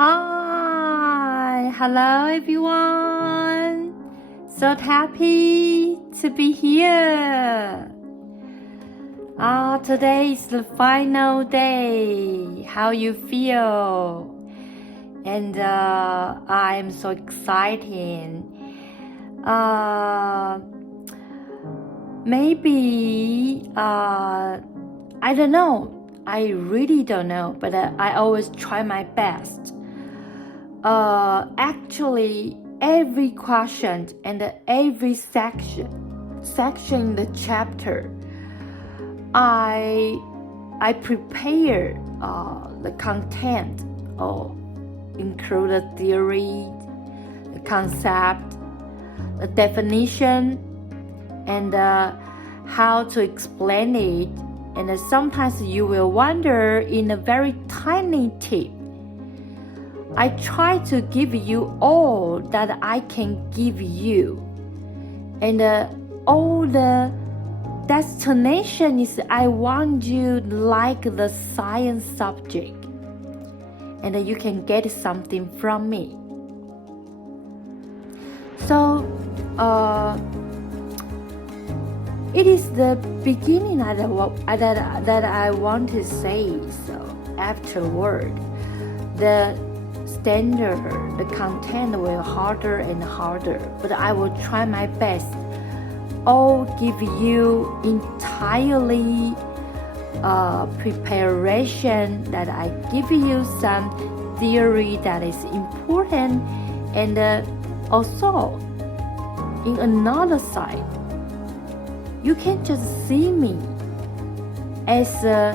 Hi, hello everyone. So happy to be here. Today is the final day. How you feel? And I'm so excited. Maybe I don't know. I really don't know, but I always try my best. Actually, every question and every section in the chapter, I prepare the content, or include the theory, the concept, the definition, and how to explain it. And sometimes you will wonder in a very tiny tip. I try to give you all that I can give you. And all the destination is I want you like the science subject. And you can get something from me. So, it is the beginning that I want to say. So afterward, the standard, the content will harder and harder, but I will try my best. I'll give you entirely preparation, that I give you some theory that is important, and also in another side, you can just see me as a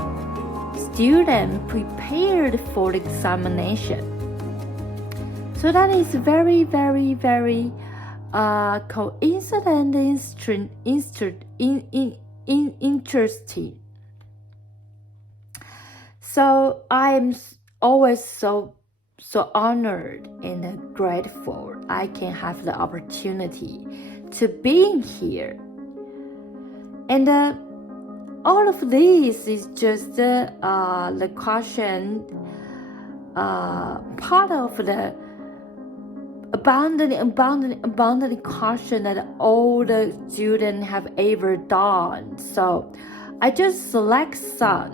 student prepared for the examination. So that is very, very, very coincident, interesting. So I am always so honored and grateful I can have the opportunity to be here. And all of this is just the question, part of the abundant question that all the students have ever done. So I just select some.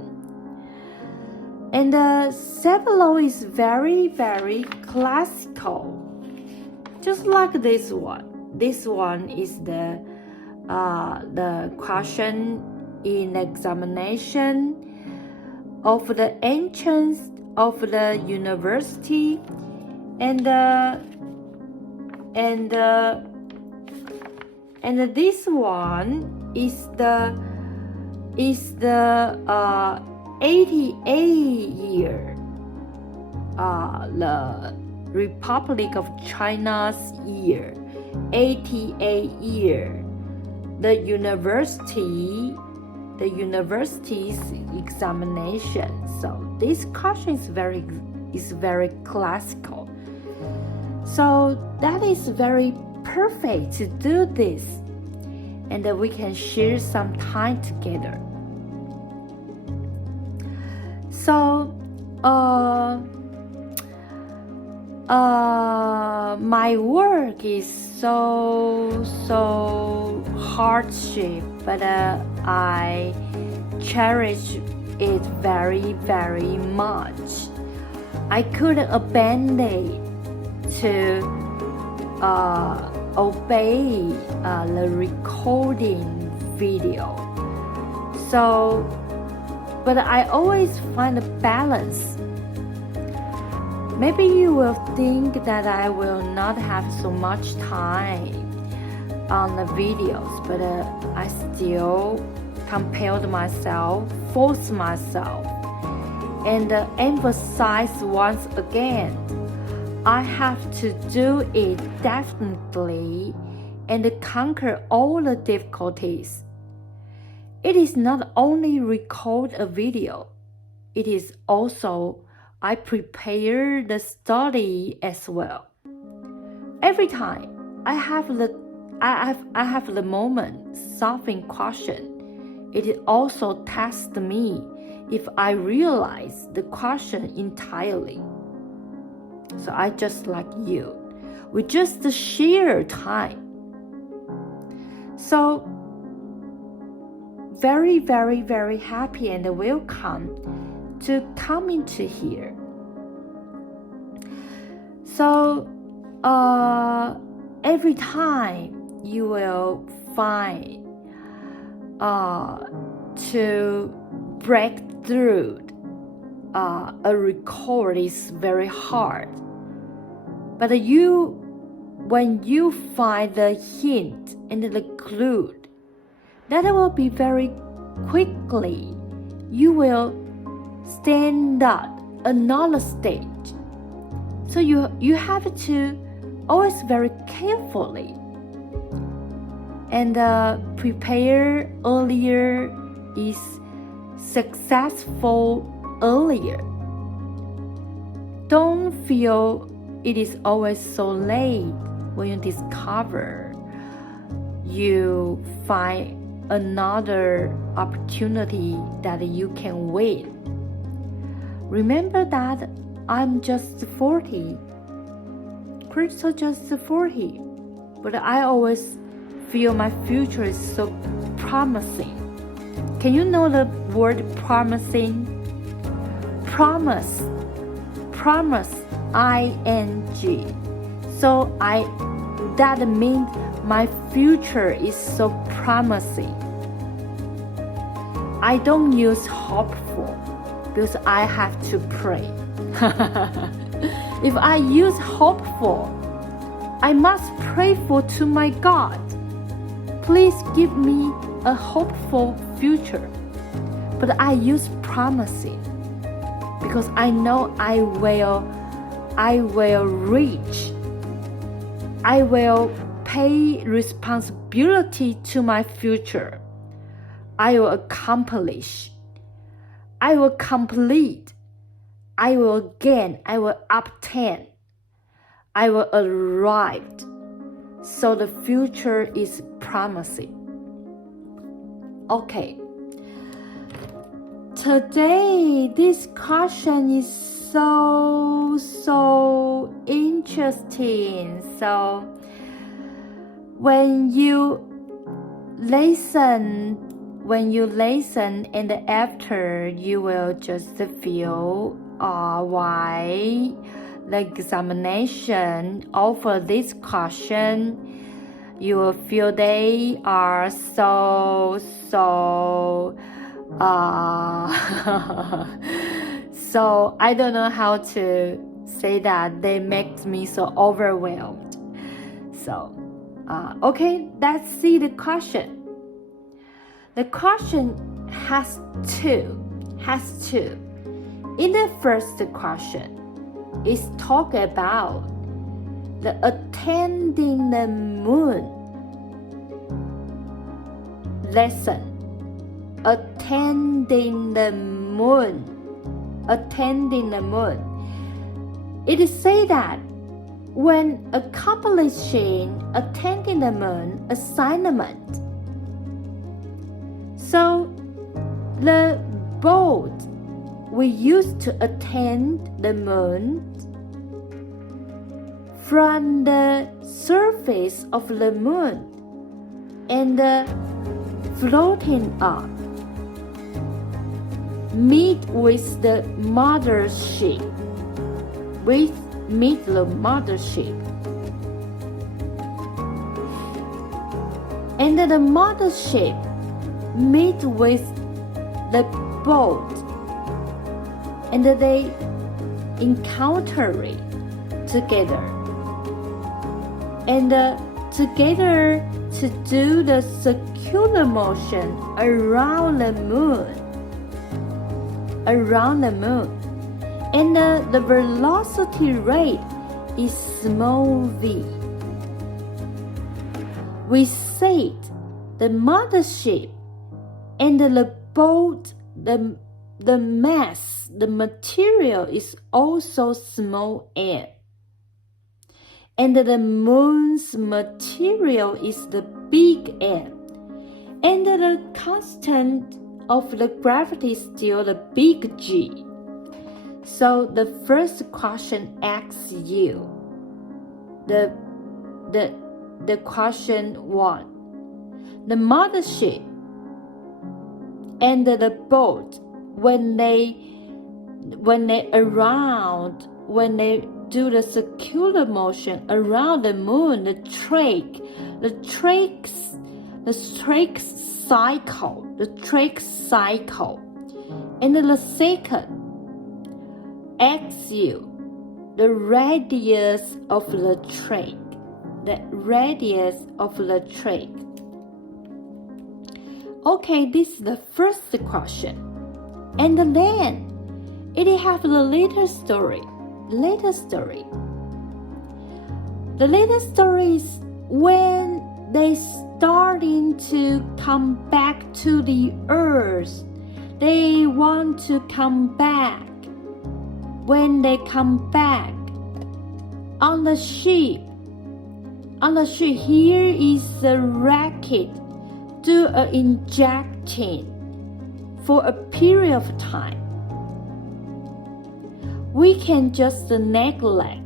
And several is very, very classical. Just like this one. This one is the question in examination of the entrance of the university, and this one is the 88 year, the Republic of China's year, 88 year. The university's examination. So this question is very classical. So that is very perfect to do this, and we can share some time together. So my work is so hardship, but I cherish it very, very much. I couldn't abandon to obey the recording video. So, but I always find a balance. Maybe you will think that I will not have so much time on the videos, but I still compelled myself, forced myself, and emphasize once again, I have to do it definitely and conquer all the difficulties. It is not only record a video, it is also I prepare the study as well. Every time I have the moment solving question, it also tests me if I realize the question entirely. So I just like you. We just share time. So very, very, very happy and welcome to come into here. So every time you will find to break through a record is very hard. But when you find the hint and the clue, that will be very quickly. You will stand at another stage. So you have to always very carefully and prepare earlier is successful earlier. Don't feel it is always so late when you discover you find another opportunity that you can win. Remember that I'm just 40. Crystal just 40. But I always feel my future is so promising. Can you know the word promising? Promise, ing. So that means my future is so promising. I don't use hopeful because I have to pray. If I use hopeful, I must pray to my God. Please give me a hopeful future. But I use promising because I know I will reach. I will pay responsibility to my future. I will accomplish. I will complete. I will gain. I will obtain. I will arrive. So the future is promising. Okay. Today, this question is so interesting. So when you listen and after you will just feel why the examination offer this question, you will feel they are so so I don't know how to say that. They make me so overwhelmed. So okay, let's see the question. The question has two. In the first question, it's talk about the attending the moon lesson. Attending the moon. It is said that when accomplishing attending the moon assignment, so the boat we used to attend the moon from the surface of the moon and floating up, meet with the mothership. And the mothership meet with the boat, and they encounter it together, and together to do the circular motion around the moon, and the velocity rate is small v. We said the mothership and the boat, the mass, the material is also small m. And the moon's material is the big M. And the constant of the gravity is still the big G. So the first question asks you, the question 1. The mothership and the boat, when they do the circular motion around the moon, the trake cycle, and the second asks you the radius of the trake, Okay, this is the first question. And then it have the later story. The later story is when they starting to come back to the earth. They want to come back. When they come back on the ship, here is the rocket. Do an injecting for a period of time. We can just neglect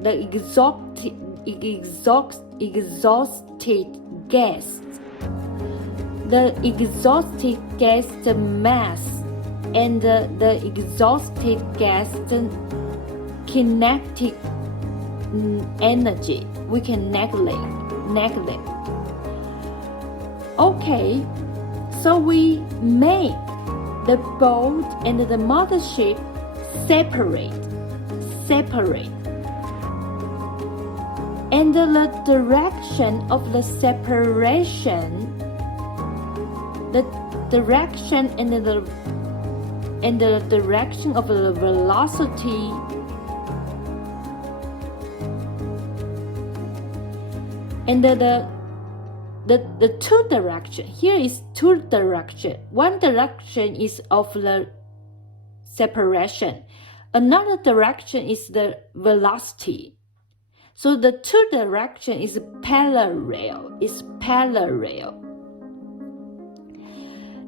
the exhausted gas, the mass, and the exhausted gas, the kinetic energy. We can neglect. Okay, so we make the boat and the mothership separate. And the direction of the separation, the direction and the direction of the velocity and the two direction. Here is two direction. One direction is of the separation. Another direction is the velocity. So the two direction is parallel.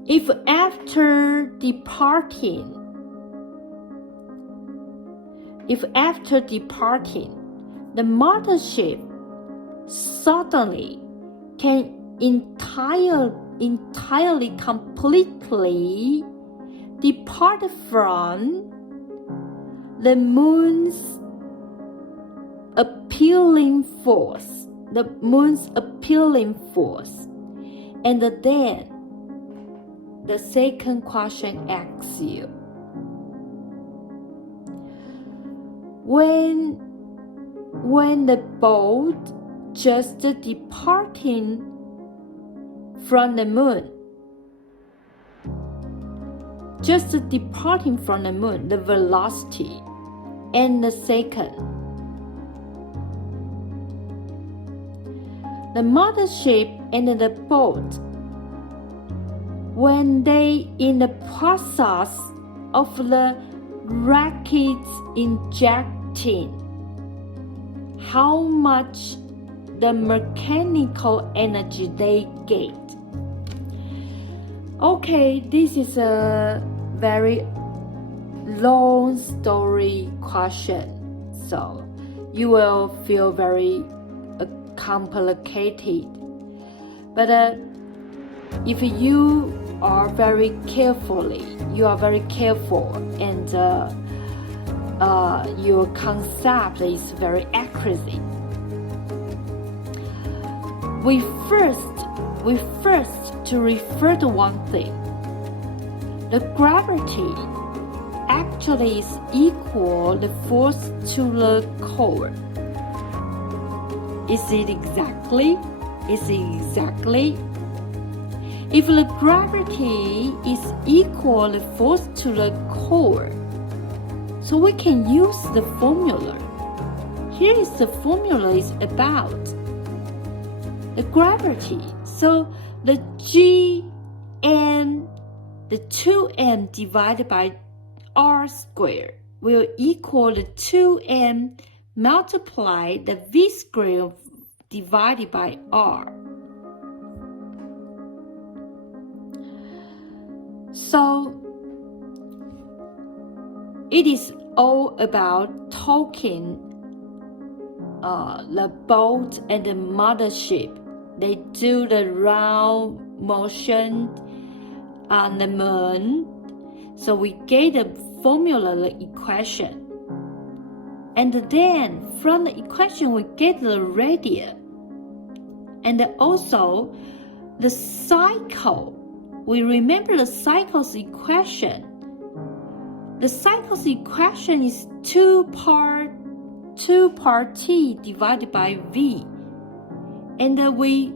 If after departing, the mothership suddenly can entirely, completely depart from the moon's appealing force, and then the second question asks you, when the boat just departing from the moon, the velocity, and the second, the mothership and the boat, when they in the process of the rockets injecting, how much the mechanical energy they get. Okay, this is a very long story question, so you will feel very complicated. But if you are very careful and your concept is very accurate. We first to refer to one thing. The gravity actually is equal the force to the core. Is it exactly? If the gravity is equal the force to the core, so we can use the formula. Here is the formula is about the gravity. So the Gm, the 2m divided by r squared will equal the 2m multiply the v squared divided by r. So it is all about talking the boat and the mothership. They do the round motion on the moon. So we get the formula, the equation. And then from the equation, we get the radius. And also the cycle. We remember the cycle's equation. The cycle's equation is 2 part t divided by v. And we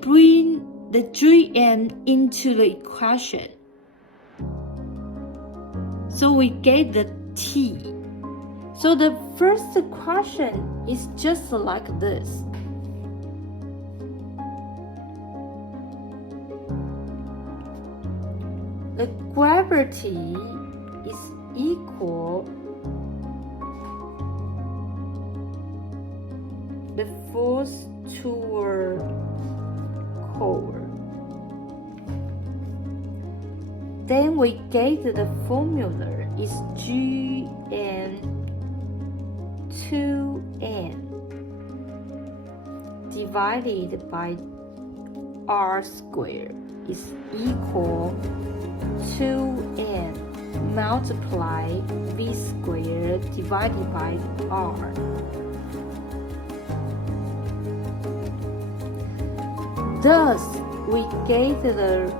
bring the gn into the equation. So we get the t. So the first equation is just like this. The gravity is equal the force toward core. Then we get the formula is Gn 2n divided by r squared is equal 2n multiply v squared divided by r. Thus, we get the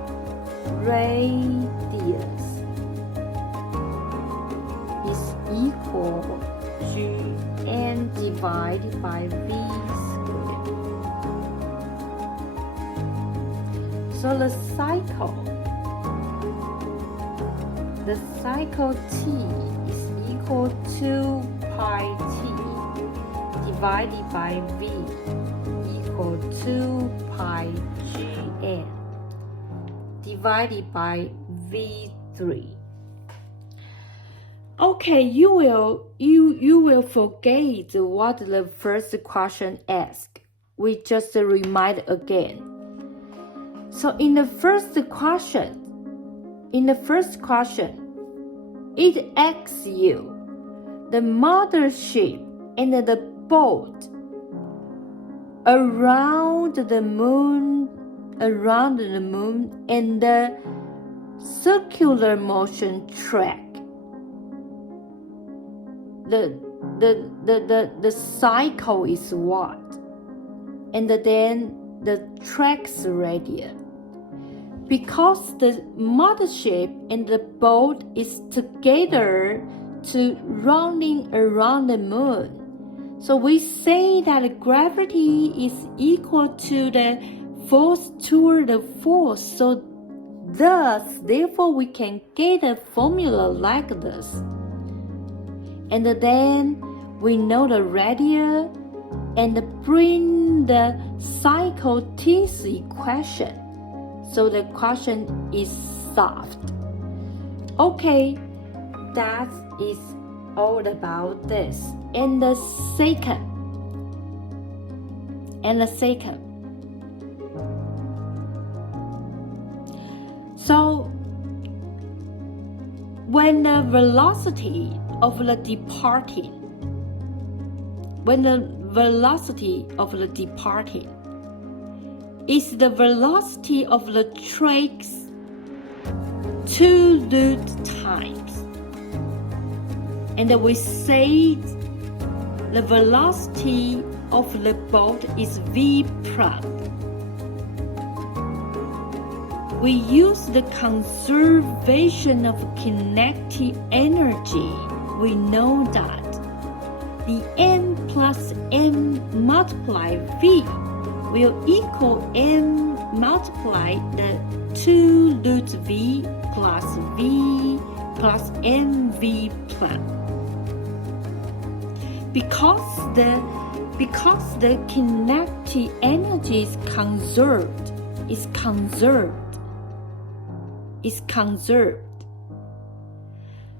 radius is equal Gn divided by v squared. So the cycle t is equal to pi t divided by v equal to pi gn divided by v3. Okay, you will forget what the first question asked. We just remind again. So in the first question, it asks you the mothership and the boat around the moon and the circular motion track. The cycle is what? And then the track's radius. Because the mothership and the boat is together to running around the moon. So we say that gravity is equal to the force toward the force. So therefore we can get a formula like this. And then we know the radius and bring the cycle t's equation. So the question is solved. Okay, that is all about this. And the second. So when the velocity of the departing is the velocity of the track's 2 root times. And we say the velocity of the boat is v prime. We use the conservation of kinetic energy. We know that the m plus m multiply v will equal m multiply the 2 root v plus mv prime. Because the kinetic energy is conserved.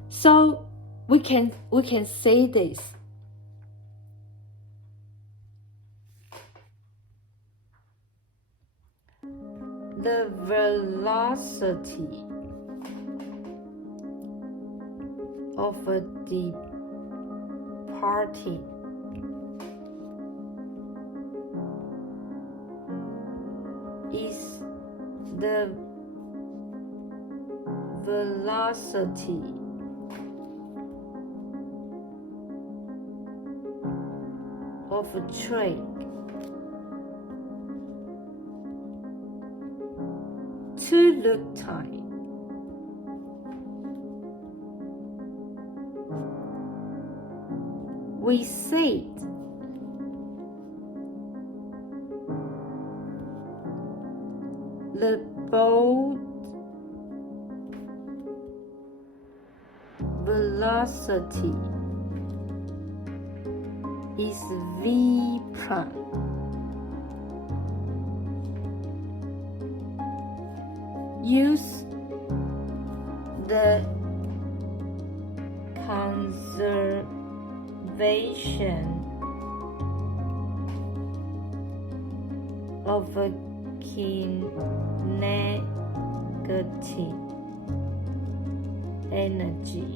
So we can say this. The velocity of a departing is the velocity of a train to look time. We said the boat velocity is v prime. Use the conservation of a kinetic energy.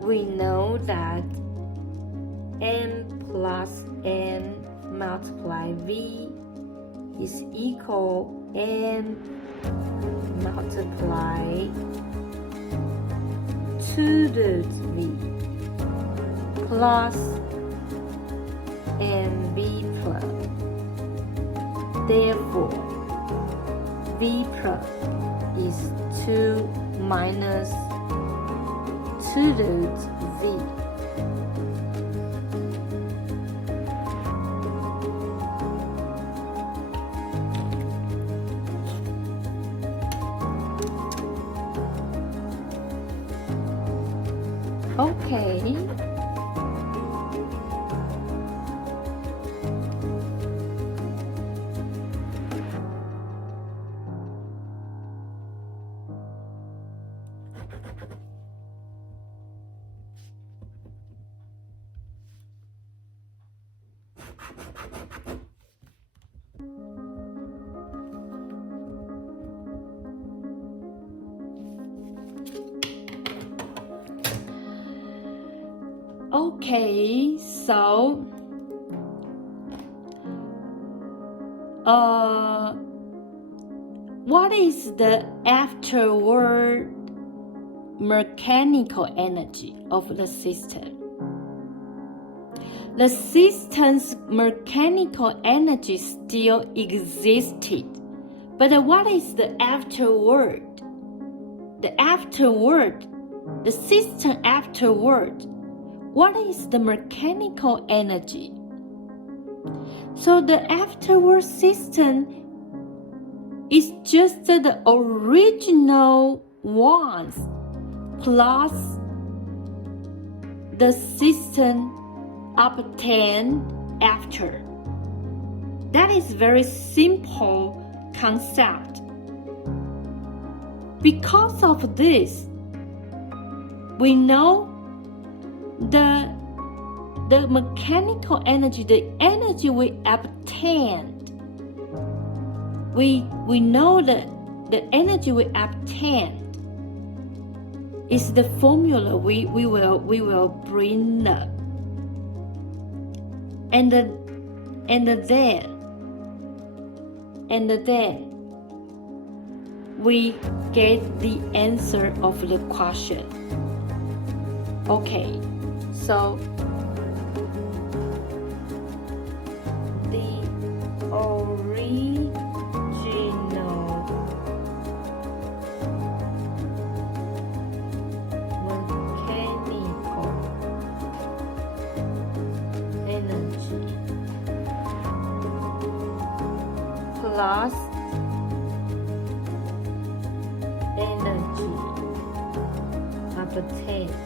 We know that m plus n multiply v is equal n multiply 2 root v plus mv plus. Therefore, v plus is 2 minus 2 root v. Okay. Okay, so what is the afterward mechanical energy of the system? The system's mechanical energy still existed, but what is the afterward? The system afterward. What is the mechanical energy? So the afterward system is just the original ones plus the system obtained after. That is very simple concept. Because of this, we know the mechanical energy, the energy we obtained, we know that the energy we obtained is the formula we will bring up, and then we get the answer of the question. Okay, so the original mechanical energy plus energy obtained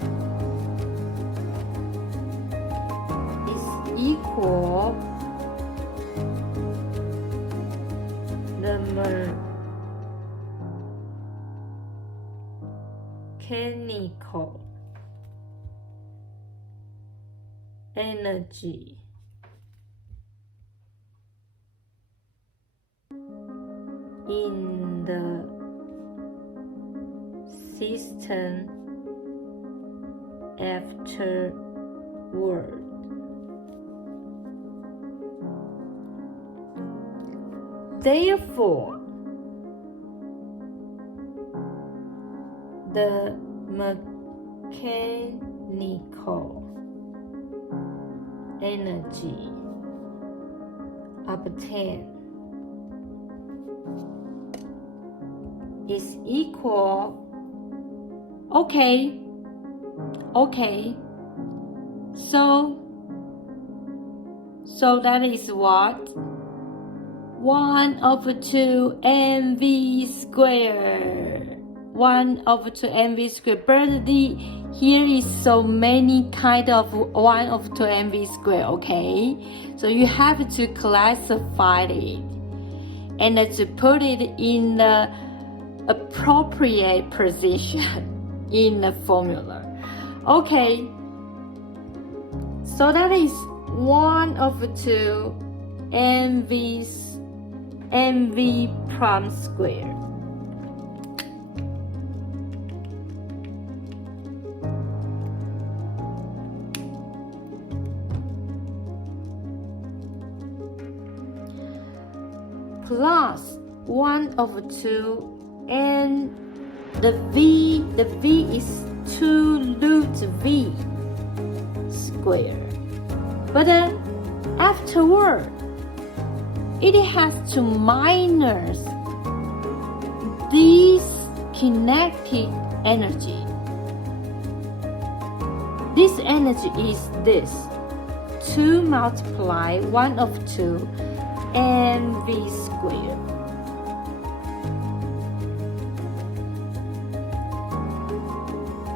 equal the mechanical energy in the persistent afterward. Therefore, the mechanical energy obtained is equal. Okay. So that is what? 1/2 mv squared. 1/2 mv squared. But here is so many kind of 1/2 mv squared, okay? So you have to classify it and to put it in the appropriate position in the formula. Okay, so that is 1/2 mv prime squared. Plus 1/2 and the v is 2 root v squared. But then afterward, it has to minus this kinetic energy. This energy is this 2 multiply 1/2 mv squared.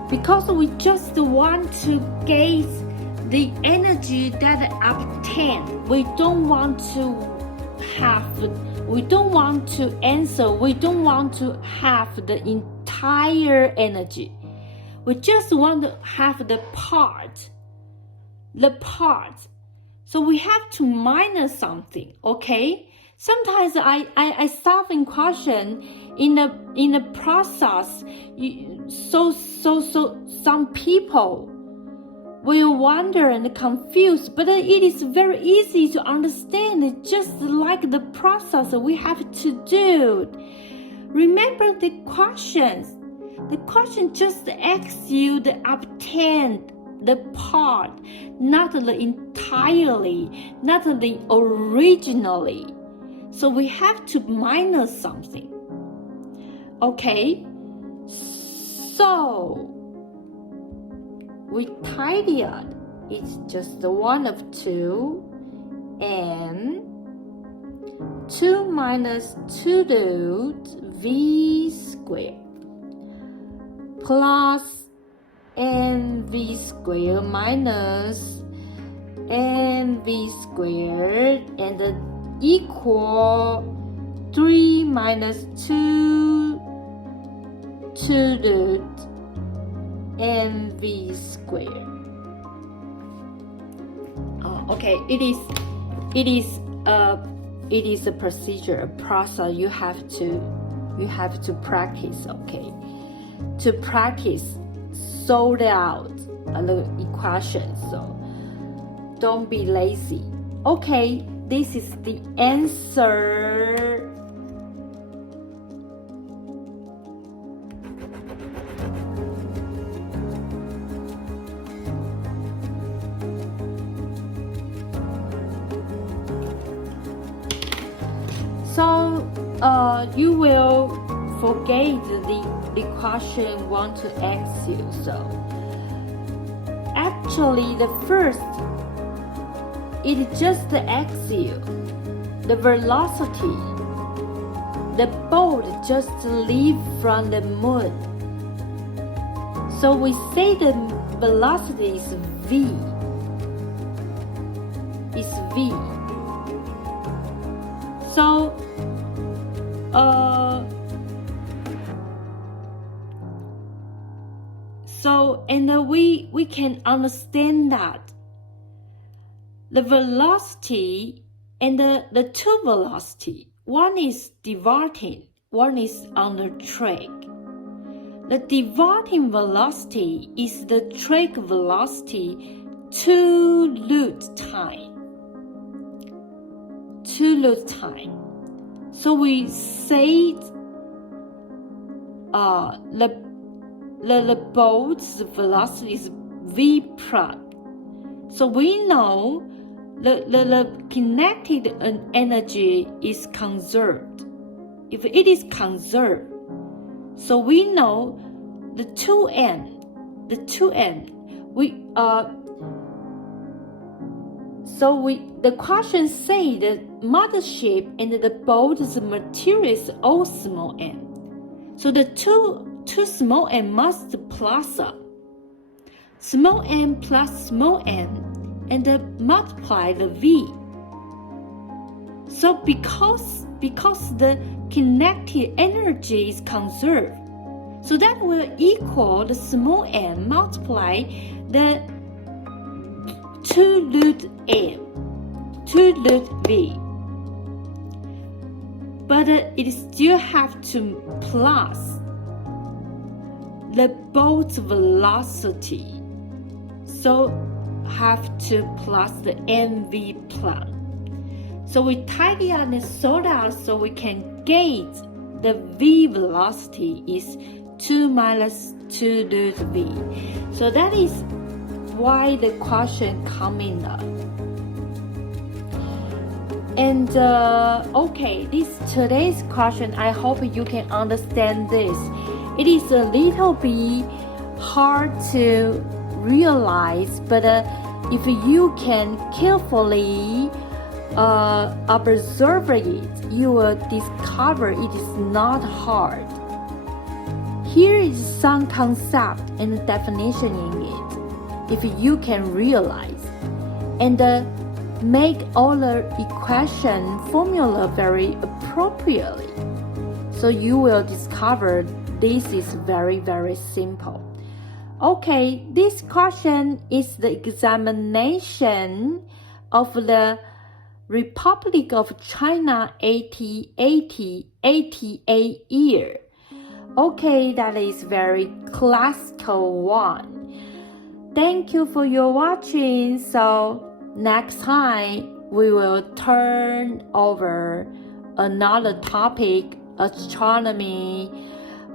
Because we just want to gauge the energy that obtained. We don't want to answer, we don't want to have the entire energy. We just want to have the part. So we have to minus something, okay? Sometimes I solve in question in a process. So some people will wonder and confuse, but it is very easy to understand. It's just like the process we have to do. Remember the questions. The question just asks you the obtained, the part, not the entirely, not the originally. So we have to minus something. Okay? So we tidy up. It's just 1/2 and 2 minus 2 root v squared plus mv squared minus mv squared and equal 3 minus 2 root mv squared. Okay, it is a procedure, a process you have to practice. Okay, to practice sort out the equations. So don't be lazy. Okay, this is the answer. So you will forget the question want to ask you. So actually the first, it just asks you the velocity. The boat just leave from the moon. So we say the velocity is v. Is v. So and we can understand that the velocity and the two velocity, one is diverting, one is on the track. The dividing velocity is the trig velocity to root time. So we say the boat's velocity is v prime. So we know the kinetic energy is conserved. If it is conserved, so we know the 2m, the question say the mothership and the boat's material is all small m. So the two small m must plus up. Small m plus small m and multiply the v. So because the kinetic energy is conserved, so that will equal the small m multiply the 2 root v. But it still have to plus the boat's velocity. So have to plus the mv plus. So we tidy up and sort out so we can gauge the v velocity is 2 minus 2 root v. So that is why the question coming up. And okay, today's question, I hope you can understand this. It is a little bit hard to realize, but if you can carefully observe it, you will discover it is not hard. Here is some concept and definition in it. If you can realize and make all the equation formula very appropriately, so you will discover this is very, very simple. Okay, this question is the examination of the Republic of China 1888 year. Okay, that is very classical one. Thank you for your watching. So next time we will turn over another topic, astronomy.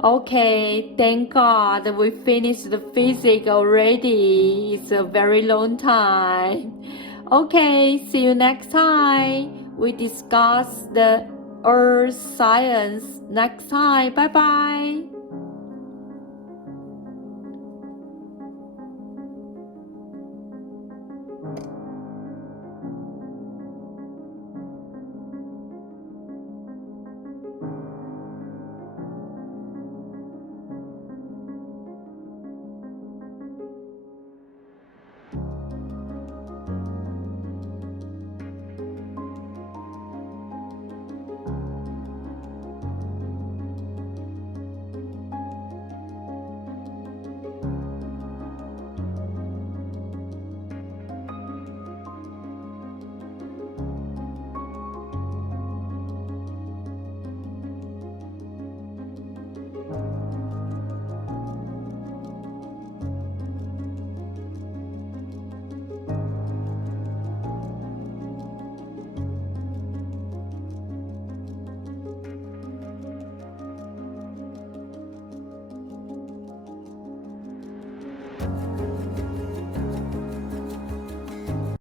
Okay, thank God we finished the physics already. It's a very long time. Okay, see you next time. We discuss the earth science next time. Bye bye.